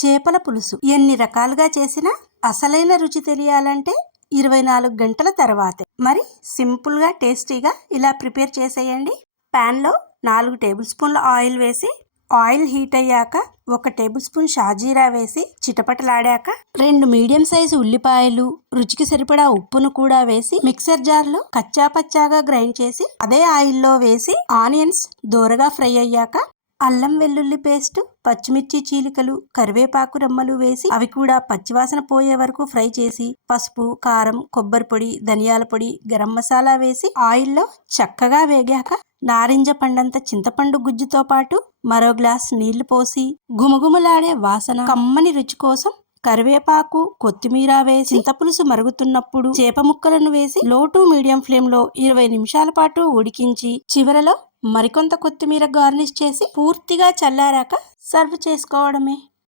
చేపల పులుసు ఎన్ని రకాలుగా చేసినా అసలైన రుచి తెలియాలంటే 24 గంటల తర్వాతే. మరి సింపుల్గా టేస్టీగా ఇలా ప్రిపేర్ చేసేయండి. ప్యాన్లో 4 టేబుల్ స్పూన్ల ఆయిల్ వేసి, ఆయిల్ హీట్ అయ్యాక 1 టేబుల్ స్పూన్ షాజీరా వేసి చిటపటలాడాక 2 మీడియం సైజు ఉల్లిపాయలు, రుచికి సరిపడా ఉప్పును కూడా వేసి మిక్సర్ జార్లో కచ్చా పచ్చాగా గ్రైండ్ చేసి అదే ఆయిల్లో వేసి ఆనియన్స్ దోరగా ఫ్రై అయ్యాక అల్లం వెల్లుల్లి పేస్ట్, పచ్చిమిర్చి చీలికలు, కరివేపాకు రెమ్మలు వేసి అవి కూడా పచ్చివాసన పోయే వరకు ఫ్రై చేసి పసుపు, కారం, కొబ్బరి పొడి, ధనియాల పొడి, గరం మసాలా వేసి ఆయిల్లో చక్కగా వేగాక నారింజ పండంత చింతపండు గుజ్జుతో పాటు మరో గ్లాస్ నీళ్లు పోసి గుమగుమలాడే వాసన కమ్మని రుచి కోసం కరివేపాకు, కొత్తిమీర వేసి చింతపులుసు మరుగుతున్నప్పుడు చేప ముక్కలను వేసి లో టు మీడియం ఫ్లేమ్ లో 20 నిమిషాల పాటు ఉడికించి చివరలో మరికొంత కొత్తిమీర గార్నిష్ చేసి పూర్తిగా చల్లారాక సర్వ్ చేసుకోవడమే.